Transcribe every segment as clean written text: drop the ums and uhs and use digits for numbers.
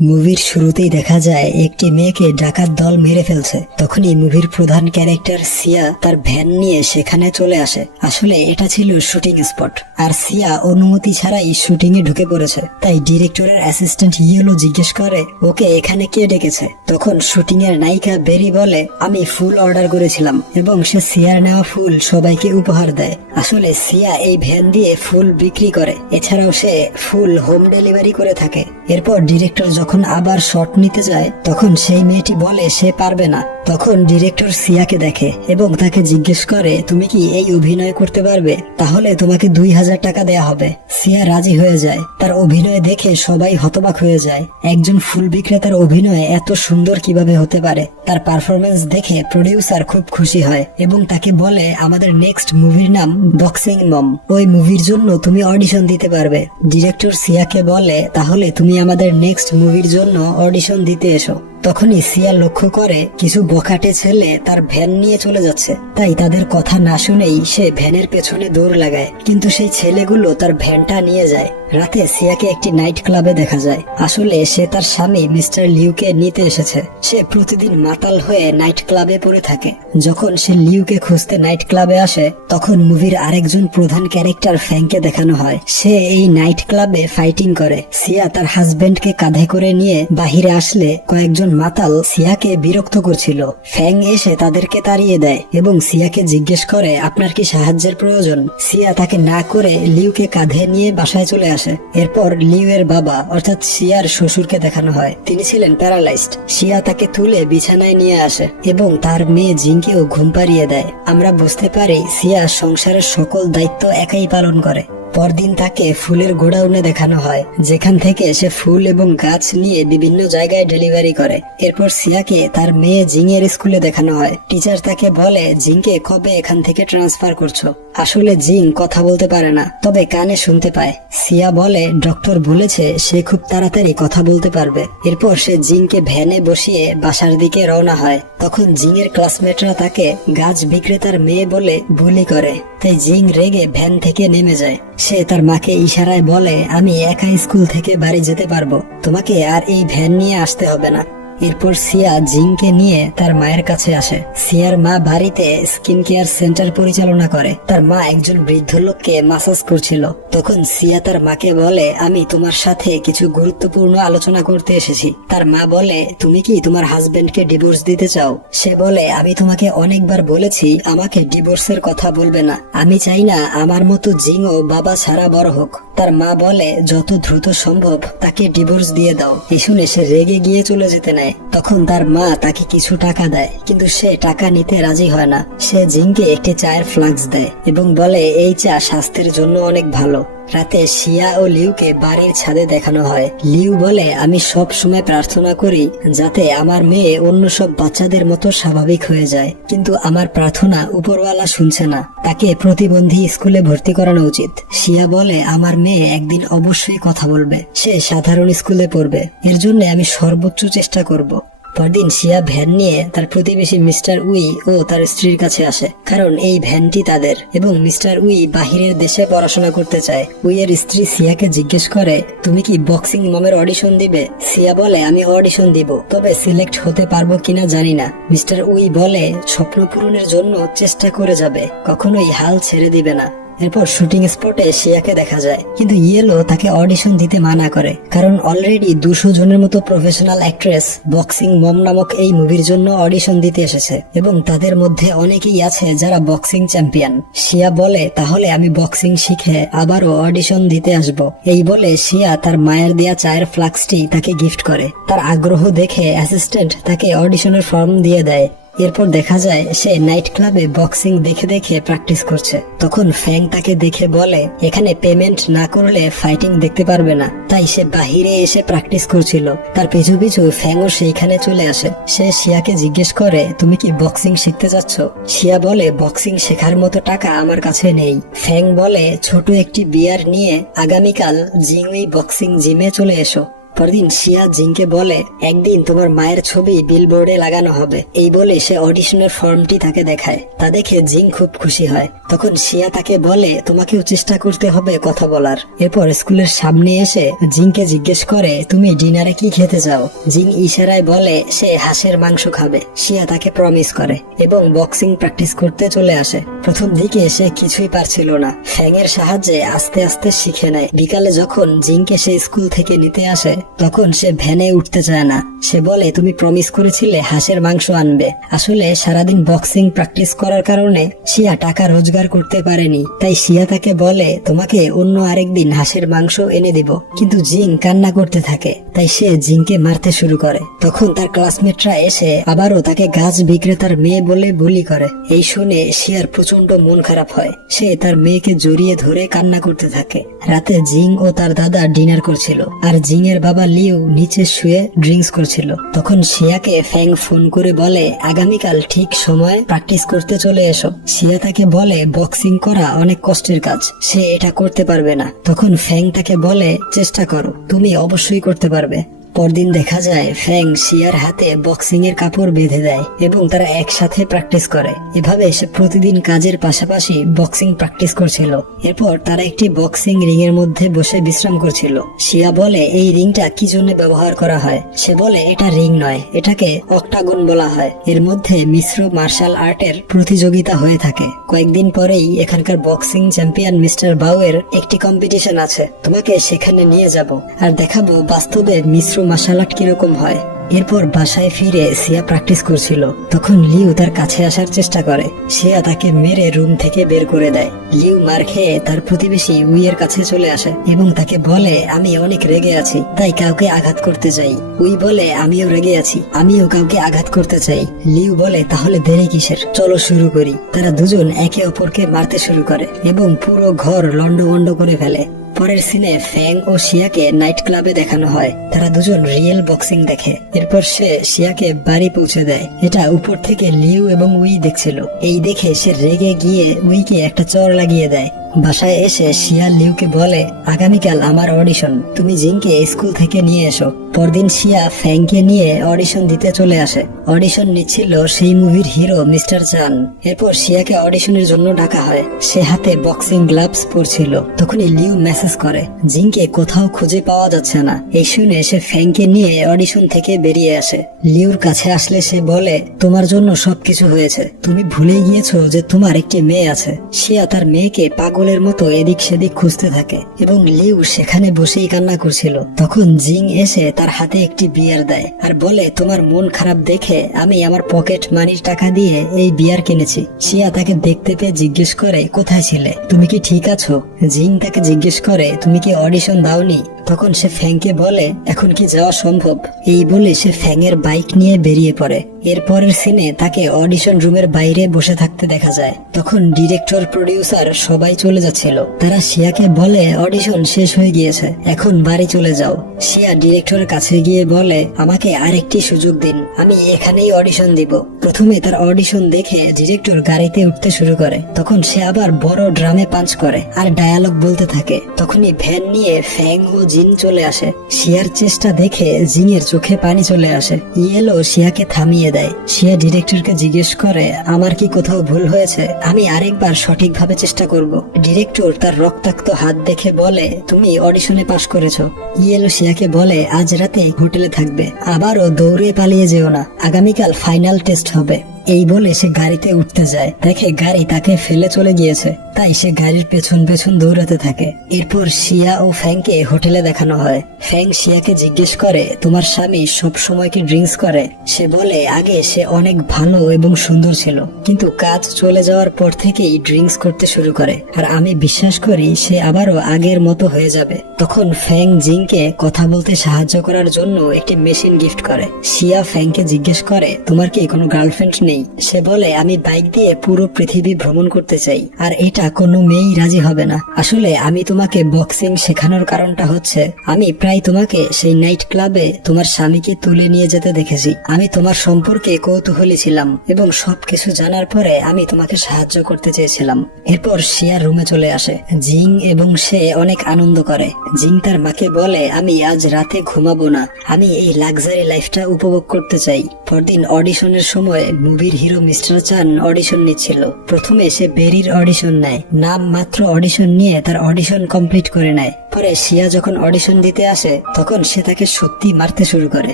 মুভির শুরুতেই দেখা যায় একটি মেয়েকে ডাকাত দল মেরে ফেলছে। তখনই মুভির প্রধান ক্যারেক্টার সিয়া তার ভ্যান নিয়ে সেখানে চলে আসে। আসলে এটা ছিল শুটিং স্পট, আর সিয়া অনুমতি ছাড়াই শুটিং এ ঢুকে পড়েছে। তাই ডিরেক্টরের অ্যাসিস্ট্যান্ট ইয়েলো জিজ্ঞেস করে ওকে এখানে কে ডেকেছে। তখন শুটিং এর নায়িকা বেরি বলে আমি ফুল অর্ডার করেছিলাম, এবং সে সিয়ার নেওয়া ফুল সবাইকে উপহার দেয়। আসলে সিয়া এই ভ্যান দিয়ে ফুল বিক্রি করে, এছাড়াও সে ফুল হোম ডেলিভারি করে থাকে। এরপর ডিরেক্টর যখন আবার শট নিতে যায় তখন সেই মেয়েটি বলে সে পারবে না। তখন ডিরেক্টর সিয়াকে দেখে এবং তাকে জিজ্ঞেস করে তুমি কি এই অভিনয় করতে পারবে, তাহলে তোমাকে 2000 টাকা দেয়া হবে। সিয়া রাজি হয়ে যায়। তার অভিনয় দেখে সবাই হতবাক হয়ে যায়। একজন ফুল বিক্রেতার অভিনয় এত সুন্দর কিভাবে হতে পারে। তার পারফরমেন্স দেখে প্রডিউসার খুব খুশি হয় এবং তাকে বলে আমাদের নেক্সট মুভির নাম বক্সিং মম, ওই মুভির জন্য তুমি অডিশন দিতে পারবে। ডিরেক্টর সিয়াকে বলে তাহলে তুমি আমাদের নেক্সট মুভির জন্য অডিশন দিতে এসো। তখনই সিয়া লক্ষ্য করে কিছু বখাটে ছেলে তার ভ্যান নিয়ে চলে যাচ্ছে, তাই তাদের কথা না শুনেই সে ভ্যানের পেছনে দৌড় লাগায়, কিন্তু সেই ছেলেগুলো তার ভ্যানটা নিয়ে যায়। রাতে সিয়াকে একটি নাইট ক্লাবে দেখা যায়। আসলে সে তার স্বামী মিস্টার লিউকে নিতে এসেছে। সে প্রতিদিন মাতাল হয়ে নাইট ক্লাবে পড়ে থাকে। যখন সে লিউকে খুঁজতে নাইট ক্লাবে আসে তখন মুভির আরেকজন প্রধান ক্যারেক্টার ফ্যাংকে দেখানো হয়। সে এই নাইট ক্লাবে ফাইটিং করে। সিয়া তার হাজবেন্ডকে কাঁধে করে নিয়ে বাহিরে আসলে কয়েকজন মাতাল সিয়াকে বিরক্ত করছিল। ফ্যাং এসে তাদেরকে তাড়িয়ে দেয় এবং সিয়াকে জিজ্ঞেস করে আপনার কি সাহায্যের প্রয়োজন। সিয়া তাকে না করে লিউকে কাঁধে নিয়ে বাসায় চলে আসে। এরপর লিউ এর বাবা অর্থাৎ সিয়ার শ্বশুরকে দেখানো হয়। তিনি ছিলেন প্যারালাইজড। সিয়া তাকে তুলে বিছানায় নিয়ে আসে এবং তার মেয়ে জিংকেও ঘুম পাড়িয়ে দেয়। আমরা বুঝতে পারি সিয়া সংসারের সকল দায়িত্ব একাই পালন করে। পরদিন তাকে ফুলের গোডাউনে দেখানো হয়, যেখান থেকে সে ফুল এবং গাছ নিয়ে বিভিন্ন জায়গায় ডেলিভারি করে। এরপর সিয়াকে তার মেয়ে জিং এর স্কুলে দেখানো হয়। টিচার তাকে বলে জিংকে কবে এখান থেকে ট্রান্সফার করছো। আসলে জিং কথা বলতে পারে না, তবে কানে শুনতে পায়। সিয়া বলে ডক্টর বলেছে সে খুব তাড়াতাড়ি কথা বলতে পারবে। এরপর সে জিংকে ভ্যানে বসিয়ে বাসার দিকে রওনা হয়। তখন জিং এর ক্লাসমেটরা তাকে গাছ বিক্রেতার মেয়ে বলে বুলি করে, তাই জিং রেগে ভ্যান থেকে নেমে যায়। সে তার মাকে ইশারায় বলে আমি একা স্কুল থেকে বাড়ি যেতে পারবো, তোমাকে আর এই ভ্যান নিয়ে আসতে হবে না। এরপর সিয়া জিংকে নিয়ে তার মায়ের কাছে আসে। সিয়ার মা বাড়িতে স্কিন কেয়ার সেন্টার পরিচালনা করে। তার মা একজন বৃদ্ধ লোককে মাসাজ করছিল। তখন সিয়া তার মাকে বলে আমি তোমার সাথে কিছু গুরুত্বপূর্ণ আলোচনা করতে এসেছি। তার মা বলে তুমি কি তোমার হাজবেন্ডকে ডিভোর্স দিতে চাও। সে বলে আমি তোমাকে অনেকবার বলেছি আমাকে ডিভোর্সের কথা বলবে না। আমি চাই না আমার মতো জিংও বাবা ছাড়া বড় হোক। তার মা বলে যত দ্রুত সম্ভব তাকে ডিভোর্স দিয়ে দাও। এই শুনে সে রেগে গিয়ে চলে যেতে নেয়। তখন তার মা তাকে কিছু টাকা দেয়, কিন্তু সে টাকা নিতে রাজি হয় না। সে জিংকে একটি চায়ের ফ্লাক্স দেয় এবং বলে এই চা স্বাস্থ্যের জন্য অনেক ভালো। রাতে সিয়া ও লিউকে বাড়ির ছাদে দেখানো হয়। লিউ বলে আমি সব সময় প্রার্থনা করি যাতে আমার মেয়ে অন্য সব বাচ্চাদের মতো স্বাভাবিক হয়ে যায়, কিন্তু আমার প্রার্থনা উপরওয়ালা শুনছে না। তাকে প্রতিবন্ধী স্কুলে ভর্তি করানো উচিত। সিয়া বলে আমার মেয়ে একদিন অবশ্যই কথা বলবে, সে সাধারণ স্কুলে পড়বে, এর জন্য আমি সর্বোচ্চ চেষ্টা করব। পরদিন সিয়া ভ্যান নিয়ে তার প্রতিবেশী মিস্টার উই ও তার স্ত্রীর কাছে আসে, কারণ এই ভ্যানটি তাদের, এবং মিস্টার উই বাহিরের দেশে পড়াশোনা করতে চায়। উই এর স্ত্রী সিয়াকে জিজ্ঞেস করে তুমি কি বক্সিং মমের অডিশন দিবে। সিয়া বলে আমি অডিশন দিব, তবে সিলেক্ট হতে পারবো কিনা জানি না। মিস্টার উই বলে স্বপ্ন পূরণের জন্য চেষ্টা করে যাবে, কখনোই হাল ছেড়ে দিবে না। এরপর শুটিং স্পটে সিয়াকে দেখা যায়, কিন্তু ইয়েলো তাকে অডিশন দিতে মানা করে, কারণ অলরেডি 200 জনের মতো প্রফেশনাল অ্যাক্ট্রেস বক্সিং মম নামক এই মুভির জন্য অডিশন দিতে এসেছে, এবং তাদের মধ্যে অনেকেই আছে যারা বক্সিং চ্যাম্পিয়ন। সিয়া বলে তাহলে আমি বক্সিং শিখে আবারও অডিশন দিতে আসব। এই বলে সিয়া তার মায়ের দেয়া চায়ের ফ্লাক্সটি তাকে গিফট করে। তার আগ্রহ দেখে অ্যাসিস্ট্যান্ট তাকে অডিশনের ফর্ম দিয়ে দেয়। এরপর দেখা যায় সে নাইট ক্লাবে বক্সিং দেখে দেখে প্র্যাকটিস করছে। তখন ফ্যাং তাকে দেখে বলে এখানে পেমেন্ট না করলে ফাইটিং দেখতে পারবে না, তাই সে বাহিরে এসে প্র্যাকটিস করছিল। তার পিছু পিছু ফ্যাংও সেইখানে চলে আসে। সে শিয়াকে জিজ্ঞেস করে তুমি কি বক্সিং শিখতে যাচ্ছ। শিয়া বলে বক্সিং শেখার মতো টাকা আমার কাছে নেই। ফ্যাং বলে ছোট একটি বিয়ার নিয়ে আগামীকাল জিংউই বক্সিং জিমে চলে এসো। পরদিন শিয়া জিংকে বলে একদিন তোমার মায়ের ছবি বিলবোর্ডে লাগানো হবে। এই বলে সে অডিশনের ফর্মটি তাকে দেখায়। তা দেখে জিং খুব খুশি হয়। তখন শিয়া তাকে বলে তোমাকেও চেষ্টা করতে হবে কথা বলার। এরপর স্কুলের সামনে এসে জিংকে জিজ্ঞেস করে তুমি ডিনারে কি খেতে চাও। জিং ইশারায় বলে সে হাঁসের মাংস খাবে। শিয়া তাকে প্রমিস করে এবং বক্সিং প্র্যাকটিস করতে চলে আসে। প্রথম দিকে সে কিছুই পারছিল না। ফ্যাং এর সাহায্যে আস্তে আস্তে শিখে নেয়। বিকালে যখন জিংকে সে স্কুল থেকে নিতে আসে তখন সে ভ্যানে উঠতে চায় না। সে বলে তুমি প্রমিস করেছিলে হাঁসের মাংস আনবে। আসলে সারাদিন বক্সিং প্র্যাকটিস করার কারণে শিয়া টাকা রোজগার করতে পারেনি। তাই শিয়া তাকে বলে তোমাকে অন্য আরেকদিন হাঁসের মাংস এনে দিব। কিন্তু জিং কান্না করতে থাকে। তাই সে জিংকে মারতে শুরু করে। তখন তার ক্লাসমেটরা এসে আবারও তাকে গাছ বিক্রেতার মেয়ে বলে বুলি করে। এই শুনে শিয়ার প্রচন্ড মন খারাপ হয়। সে তার মেয়েকে জড়িয়ে ধরে কান্না করতে থাকে। রাতে জিং ও তার দাদা ডিনার করছিল আর জিং এর বাবা লিউ নিচে শুয়ে ড্রিঙ্কস করছিল। তখন শিয়াকে ফ্যাং ফোন করে বলে আগামীকাল ঠিক সময়ে প্র্যাকটিস করতে চলে এসো। শিয়া তাকে বলে বক্সিং করা অনেক কষ্টের কাজ, সে এটা করতে পারবে না। তখন ফ্যাং তাকে বলে চেষ্টা করো, তুমি অবশ্যই করতে পারবে। পরদিন দেখা যায় ফ্যাং শিয়ার হাতে বক্সিং এর কাপড় বেঁধে দেয় এবং তারা একসাথে প্র্যাকটিস করে। এভাবে সে প্রতিদিন কাজের পাশাপাশি বক্সিং প্র্যাকটিস করছিল। এরপর তারা একটি বক্সিং রিং এর মধ্যে বসে বিশ্রাম করছিল। শিয়া বলে এই রিংটা কি জন্য ব্যবহার করা হয়। সে বলে এটা রিং নয়, এটাকে অক্টাগন বলা হয়। এর মধ্যে মিশ্র মার্শাল আর্টের প্রতিযোগিতা হয়ে থাকে। কয়েকদিন পরেই এখানকার বক্সিং চ্যাম্পিয়ন মিস্টার বাউয়ের একটি কম্পিটিশন আছে। তোমাকে সেখানে নিয়ে যাব আর দেখাবো বাস্তবে মিশ্র মার্শাল আর্ট কিরকম হয়। এরপর বাসায় ফিরে সিয়া প্র্যাকটিস করছিল। তখন লিউ তার কাছে আসার চেষ্টা করে। সিয়া তাকে মেরে রুম থেকে বের করে দেয়। লিউ মার খেয়ে তার প্রতিবেশী উইয়ের কাছে চলে আসে এবং তাকে বলে আমি অনেক রেগে আছি, তাই কাউকে আঘাত করতে চাই। উই বলে আমিও রেগে আছি, আমিও কাউকে আঘাত করতে চাই। লিউ বলে তাহলে দেরি কিসের, চলো শুরু করি। তারা দুজন একে অপরকে মারতে শুরু করে এবং পুরো ঘর লন্ডভন্ড করে ফেলে। পরের সিনে ফ্যাং ও শিয়াকে নাইট ক্লাবে দেখানো হয়। তারা দুজন রিয়েল বক্সিং দেখে। এরপর সে শিয়াকে বাড়ি পৌঁছে দেয়। এটা উপর থেকে লিউ এবং উই দেখছিল। এই দেখে সে রেগে গিয়ে উইকে একটা চড় লাগিয়ে দেয়। বাসায় এসে শিয়া লিউকে বলে আগামীকাল আমার অডিশন, তুমি জিংকে স্কুল থেকে নিয়ে এসো। পরদিন শিয়া ফ্যাংকে নিয়ে অডিশন দিতে চলে আসে। অডিশন নিচ্ছিল সেই মুভির হিরো মিস্টার চান। এরপর শিয়াকে অডিশনের জন্য ডাকা হয়। সে হাতে বক্সিং গ্লাভস পরছিল। তখনই লিউ মেসেজ করে জিংকে কোথাও খুঁজে পাওয়া যাচ্ছে না। এই শুনে সে ফ্যাংকে নিয়ে অডিশন থেকে বেরিয়ে আসে। লিউর কাছে আসলে সে বলে তোমার জন্য সবকিছু হয়েছে, তুমি ভুলে গিয়েছো যে তোমার একটি মেয়ে আছে। শিয়া তার মেয়েকে পাগলের মতো এদিক সেদিক খুঁজতে থাকে এবং লিউ সেখানে বসেই কান্না করছিল। তখন জিং এসে তার হাতে একটি বিয়ার দেয় আর বলে তোমার মন খারাপ দেখে আমি আমার পকেট মানির টাকা দিয়ে এই বিয়ার কিনেছি। শিয়া তাকে দেখতে পেয়ে জিজ্ঞেস করে কোথায় ছিলে, তুমি কি ঠিক আছো? জিং তাকে জিজ্ঞেস করে তুমি কি অডিশন দাওনি? তখন সে ফ্যাংকে বলে এখন কি যাওয়া সম্ভব? এই বলে সে ফ্যাংয়ের বাইক নিয়ে বেরিয়ে পড়ে। এরপরের সিনে তাকে অডিশন রুমের বাইরে বসে থাকতে দেখা যায়। তখন ডিরেক্টর, প্রডিউসার সবাই চলে যাচ্ছিল। তারা শিয়াকে বলে অডিশন শেষ হয়ে গিয়েছে, এখন বাড়ি চলে যাও। শিয়া ডিরেক্টরের কাছে গিয়ে বলে আমাকে আরেকটি সুযোগ দিন, আমি এখানেই অডিশন দিব। প্রথমে তার অডিশন দেখে ডিরেক্টর গাড়িতে উঠতে শুরু করে। তখন সে আবার বড় ড্রামে পাঞ্চ করে আর ডায়ালগ বলতে থাকে। তখনই ভ্যান নিয়ে ফ্যাং ও জিন চলে আসে। শিয়ার চেষ্টা দেখে জিনের চোখে পানি চলে আসে। ইয়েলো শিয়াকে থামিয়ে দেয়। শিয়া ডিরেক্টরকে জিজ্ঞেস করে আমার কি কোথাও ভুল হয়েছে, আমি আরেকবার সঠিকভাবে চেষ্টা করব। ডিরেক্টর তার রক্তাক্ত হাত দেখে বলে তুমি অডিশনে পাশ করেছো। ইয়েলো শিয়াকে বলে আজ রাতে হোটেলে থাকবে, আবারও দৌড়ে পালিয়ে যেও না, আগামীকাল ফাইনাল টেস্ট হবে। এই বলে সে গাড়িতে উঠতে যায়, দেখে গাড়ি তাকে ফেলে চলে গিয়েছে। তাই সে গাড়ির পেছন পেছন দৌড়াতে থাকে। এরপর শিয়া ও ফ্যাংকে হোটেলে দেখানো হয়। ফ্যাং শিয়াকে জিজ্ঞেস করে তোমার স্বামী সব সময় কি ড্রিঙ্কস করে? সে বলে আগে সে অনেক ভালো এবং সুন্দর ছিল, কিন্তু কাজ চলে যাওয়ার পর থেকেই ড্রিঙ্কস করতে শুরু করে, আর আমি বিশ্বাস করি সে আবারও আগের মতো হয়ে যাবে। তখন ফ্যাং জিংকে কথা বলতে সাহায্য করার জন্য একটি মেশিন গিফট করে। শিয়া ফ্যাংকে জিজ্ঞেস করে তোমার কি কোনো গার্লফ্রেন্ড নেই? সে বলে আমি বাইক দিয়ে পুরো পৃথিবী ভ্রমণ করতে চাই, আর এটা কোনো মেয়েই রাজি হবে না। আসলে আমি তোমাকে বক্সিং শেখানোর কারণটা হচ্ছে হচ্ছে আমি প্রায় তোমাকে সেই নাইট ক্লাবে তোমার স্বামীকে তুলে নিয়ে যেতে দেখেছি। আমি তোমার সম্পর্কে কৌতূহলী ছিলাম এবং সবকিছু জানার পরে আমি তোমাকে সাহায্য করতে চেয়েছিলাম। এরপর শিয়া রুমে চলে আসে। জিং এবং সে অনেক আনন্দ করে। জিং তার মাকে বলে আমি আজ রাতে ঘুমাবো না, আমি এই লাক্সারি লাইফটা উপভোগ করতে চাই। পরদিন অডিশনের সময় মুভির হিরো মিস্টার চান অডিশন নিচ্ছিল। প্রথমে সে বেরির অডিশন নেয়, নাম মাত্র অডিশন নিয়ে তার অডিশন কমপ্লিট করে নেয়। পরে শিয়া যখন অডিশন দিতে আসে তখন সে তাকে সত্যি মারতে শুরু করে,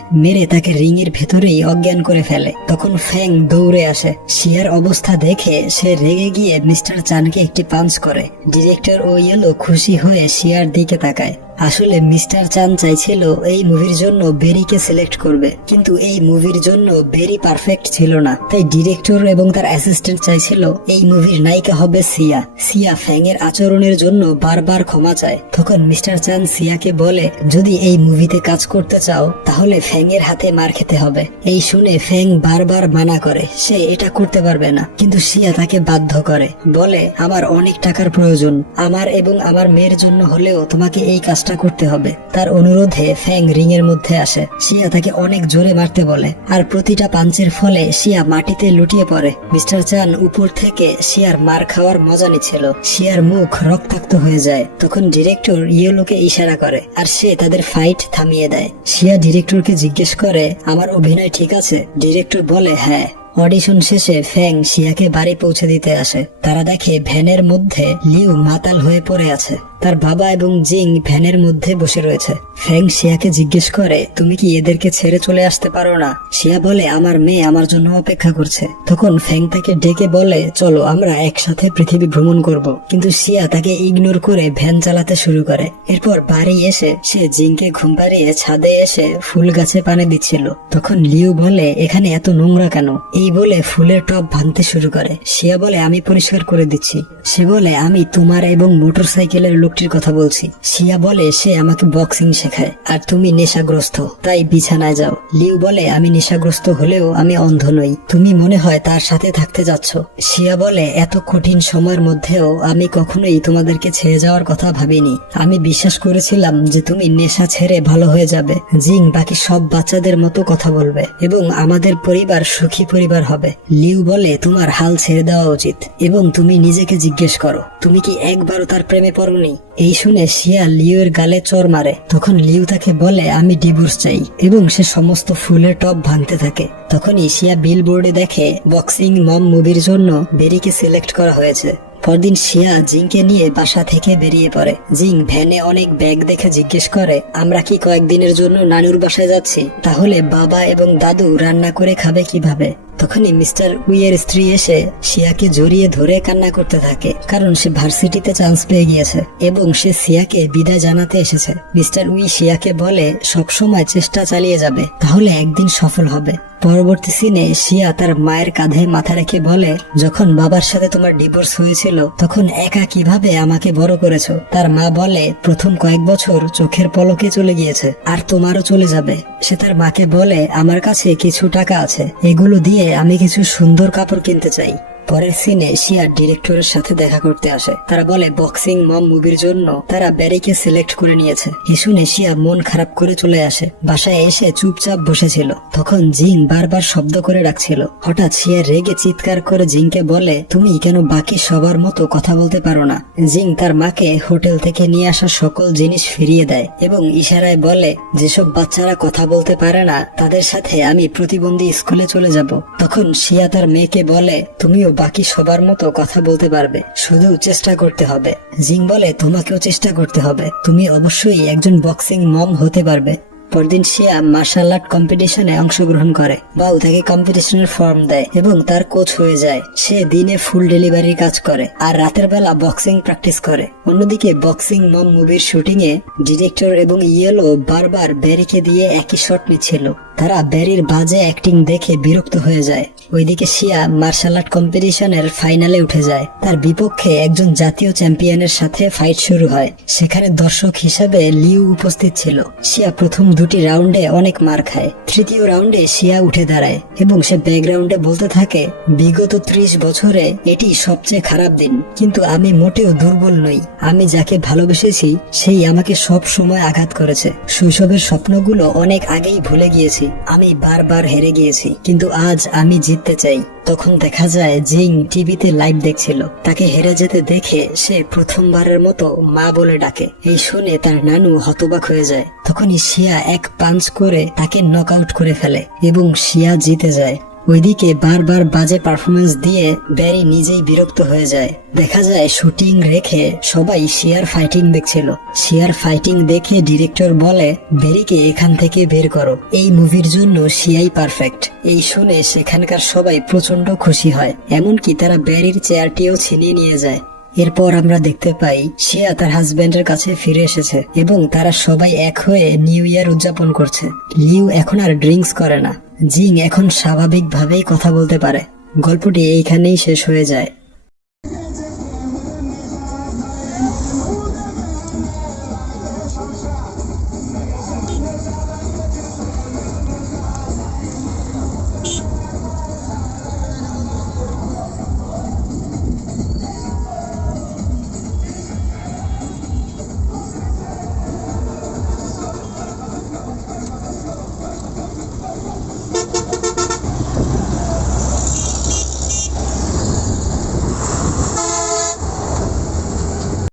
মেরে তাকে রিং এর ভেতরেই অজ্ঞান করে ফেলে। তখন ফ্যাং দৌড়ে আসে। শিয়ার অবস্থা দেখে সে রেগে গিয়ে মিস্টার চানকে একটি পাঞ্চ করে। ডিরেক্টর ও ইয়েলো খুশি হয়ে শিয়ার দিকে তাকায়। আসলে মিস্টার চান চাইছিল এই মুভির জন্য বেরিকে সিলেক্ট করবে, কিন্তু এই মুভির জন্য বেরি পারফেক্ট ছিল না। তাই ডিরেক্টর এবং তার অ্যাসিস্ট্যান্ট চাইছিল এই মুভির নায়িকা হবে সিয়া। সিয়া ফ্যাং এর আচরণের জন্য বারবার ক্ষমা চায়। তখন মিস্টার চান সিয়াকে বলে যদি এই মুভিতে কাজ করতে চাও তাহলে ফ্যাং এর হাতে মার খেতে হবে। এই শুনে ফ্যাং বারবার মানা করে, সে এটা করতে পারবে না, কিন্তু সিয়া তাকে বাধ্য করে, বলে আমার অনেক টাকার প্রয়োজন, আমার এবং আমার মেয়ের জন্য হলেও তোমাকে এই কাজ করতে হবে। তার অনুরোধে ফ্যাং রিং এর মধ্যে আসে। শিয়া তাকে অনেক জোরে মারতে বলে, আর প্রতিটা পাঞ্চের ফলে শিয়া মাটিতে লুটিয়ে পড়ে। মিস্টার চান উপর থেকে শিয়ার মার খাওয়ার মজা নিচ্ছিল। শিয়ার মুখ রক্তাক্ত হয়ে যায়। তখন ডিরেক্টর ইয়েলোকে ইশারা করে আর সে তাদের ফাইট থামিয়ে দেয়। শিয়া ডিরেক্টরকে জিজ্ঞেস করে আমার অভিনয় ঠিক আছে? ডিরেক্টর বলে হ্যাঁ। অডিশন শেষে ফ্যাং শিয়াকে বাড়ি পৌঁছে দিতে আসে। তারা দেখে ভ্যানের মধ্যে লিউ মাতাল হয়ে পড়ে আছে। তার বাবা এবং জিং ভ্যানের মধ্যে বসে রয়েছে। ফ্যাং শিয়াকে জিজ্ঞেস করে তুমি কি এদেরকে ছেড়ে চলে আসতে পারো না? শিয়া বলে আমার মেয়ে আমার জন্য অপেক্ষা করছে। তখন ফ্যাং তাকে ডেকে বলে চলো আমরা একসাথে পৃথিবী ভ্রমণ করব, কিন্তু শিয়া তাকে ইগনোর করে ভ্যান চালাতে শুরু করে। এরপর বাড়ি এসে সে জিংকে ঘুম পাড়িয়ে ছাদে এসে ফুল গাছে পানি দিচ্ছিল। তখন লিউ বলে এখানে এত নোংরা কেন? এই বলে ফুলের টব ভাঙতে শুরু করে। শিয়া বলে আমি পরিষ্কার করে দিচ্ছি। সে বলে আমি তোমার এবং মোটরসাইকেলের লোকটির কথা বলছি। শিয়া বলে সে আমাকে বক্সিং শেখায় আর তুমি নেশাগ্রস্ত, তাই বিছানায় যাও। লিউ বলে আমি নেশাগ্রস্ত হলেও আমি অন্ধ নই, তুমি মনে হয় তার সাথে থাকতে যাচ্ছ। শিয়া বলে এত কঠিন সময়ের মধ্যেও আমি কখনোই তোমাদেরকে ছেড়ে যাওয়ার কথা ভাবিনি। আমি বিশ্বাস করেছিলাম যে তুমি নেশা ছেড়ে ভালো হয়ে যাবে, জিং বাকি সব বাচ্চাদের মতো কথা বলবে এবং আমাদের পরিবার সুখী পরিবার হবে। লিউ বলে তোমার হাল ছেড়ে দেওয়া উচিত এবং তুমি নিজেকে জিজ্ঞেস করো তুমি কি একবারও তার প্রেমে পড়োনি? এই শুনে শিয়া লিউ এর গালে চড় মারে। তখন লিউ তাকে বলে আমি ডিভোর্স চাই এবং সে সমস্ত ফুলের টব ভাঙতে থাকে। তখনই শিয়া বিলবোর্ডে দেখে বক্সিং মম মুভির জন্য বেরিকে সিলেক্ট করা হয়েছে। পরদিন শিয়া জিংকে নিয়ে বাসা থেকে বেরিয়ে পড়ে। জিং ভ্যানে অনেক ব্যাগ দেখে জিজ্ঞেস করে আমরা কি কয়েকদিনের জন্য নানুর বাসায় যাচ্ছি? তাহলে বাবা এবং দাদু রান্না করে খাবে কিভাবে? তখনই মিস্টার উইয়ের স্ত্রী এসে শিয়াকে জড়িয়ে ধরে কান্না করতে থাকে, কারণ সে ভার্সিটিতে চান্স পেয়ে গিয়েছে এবং সে শিয়াকে বিদায় জানাতে এসেছে। মিস্টার উই শিয়াকে বলে সবসময় চেষ্টা চালিয়ে যাবে, তাহলে একদিন সফল হবে। পরবর্তী সিনে শিয়া তার মায়ের কাঁধে মাথা রেখে বলে যখন বাবার সাথে তোমার ডিভোর্স হয়েছিল তখন একা কিভাবে আমাকে বড় করেছো? তার মা বলে প্রথম কয়েক বছর চোখের পলকে চলে গিয়েছে আর তোমারও চলে যাবে। সে তার মাকে বলে আমার কাছে কিছু টাকা আছে, এগুলো দিয়ে আমি কিছু সুন্দর কাপড় কিনতে চাই। পরের সিনে শিয়া ডিরেক্টরের সাথে দেখা করতে আসে। তারা বলে বক্সিং মম মুভির জন্য তারা ব্যারিকে সিলেক্ট করে নিয়েছে। এই শুনে শিয়া মন খারাপ করে চলে আসে। বাসায় এসে চুপচাপ বসেছিল। তখন জিং বারবার শব্দ করে ডাকছিল। হঠাৎ শিয়া রেগে চিৎকার করে জিংকে বলে তুমি কেন বাকি সবার মতো কথা বলতে পারো না? জিং তার মাকে হোটেল থেকে নিয়ে আসা সকল জিনিস ফিরিয়ে দেয় এবং ইশারায় বলে যেসব বাচ্চারা কথা বলতে পারে না তাদের সাথে আমি প্রতিবন্ধী স্কুলে চলে যাব। তখন শিয়া তার মেয়েকে বলে তুমিও বাকি সবার মতো কথা বলতে পারবে, শুধু চেষ্টা করতে হবে। জিং বলে তোমাকেও চেষ্টা করতে হবে, তুমি অবশ্যই একজন বক্সিং মম হতে পারবে। পরদিন শিয়া মার্শাল আর্ট কম্পিটিশনে অংশগ্রহণ করে। বাউ তাকে কম্পিটিশনের ফর্ম দেয় এবং তার কোচ হয়ে যায়। সে দিনে ফুল ডেলিভারির কাজ করে আর রাতের বেলা বক্সিং প্র্যাকটিস করে। অন্যদিকে বক্সিং মম মুভির শুটিং এ ডিরেক্টর এবং ইয়েলো বারবার ব্যারিকে দিয়ে একই শট নিচ্ছিল। তারা ব্যারির বাজে অ্যাক্টিং দেখে বিরক্ত হয়ে যায়। ওইদিকে শিয়া মার্শাল আর্ট কম্পিটিশনের ফাইনালে উঠে যায়। তার বিপক্ষে একজন জাতীয় চ্যাম্পিয়নের সাথে ফাইট শুরু হয়। সেখানে দর্শক হিসেবে লিউ উপস্থিত ছিল। শিয়া প্রথম দুটি রাউন্ডে অনেক মার খায়। তৃতীয় রাউন্ডে শিয়া উঠে দাঁড়ায় এবং সে ব্যাকগ্রাউন্ডে বলতে থাকে, বিগত 30 বছরে এটি সবচেয়ে খারাপ দিন, কিন্তু আমি মোটেও দুর্বল নই। আমি যাকে ভালোবেসেছি সেই আমাকে সব সময় আঘাত করেছে। শৈশবের স্বপ্নগুলো অনেক আগেই ভুলে গিয়েছি। আমি বারবার হেরে গিয়েছি, কিন্তু আজ আমি জিততে চাই। তখন দেখা যায় জিং টিভিতে লাইভ দেখছিল। তাকে হেরে যেতে দেখে সে প্রথমবারের মতো মা বলে ডাকে। এই শুনে তার নানু হতবাক হয়ে যায়। তখনই শিয়া এক পাঞ্চ করে তাকে নক আউট করে ফেলে এবং শিয়া জিতে যায়। ওইদিকে বারবার বাজে পারফরমেন্স দিয়ে ব্যারি নিজেই বিরক্ত হয়ে যায়। দেখা যায় শুটিং রেখে সবাই শিয়ার ফাইটিং দেখছিল। শিয়ার ফাইটিং দেখে ডিরেক্টর বলে, ব্যারিকে এখান থেকে বের করো, এই মুভির জন্য শিয়াই পারফেক্ট। এই শুনে সেখানকার সবাই প্রচন্ড খুশি হয়, এমনকি তারা ব্যারির চেয়ারটিও ছিনিয়ে নিয়ে যায়। এরপর আমরা দেখতে পাই শিয়া তার হাজবেন্ডের কাছে ফিরে এসেছে এবং তারা সবাই এক হয়ে নিউ ইয়ার উদযাপন করছে। লিউ এখন আর ড্রিঙ্কস করে না। জিং এখন স্বাভাবিকভাবেই কথা বলতে পারে। গল্পটি এইখানেই শেষ হয়ে যায়।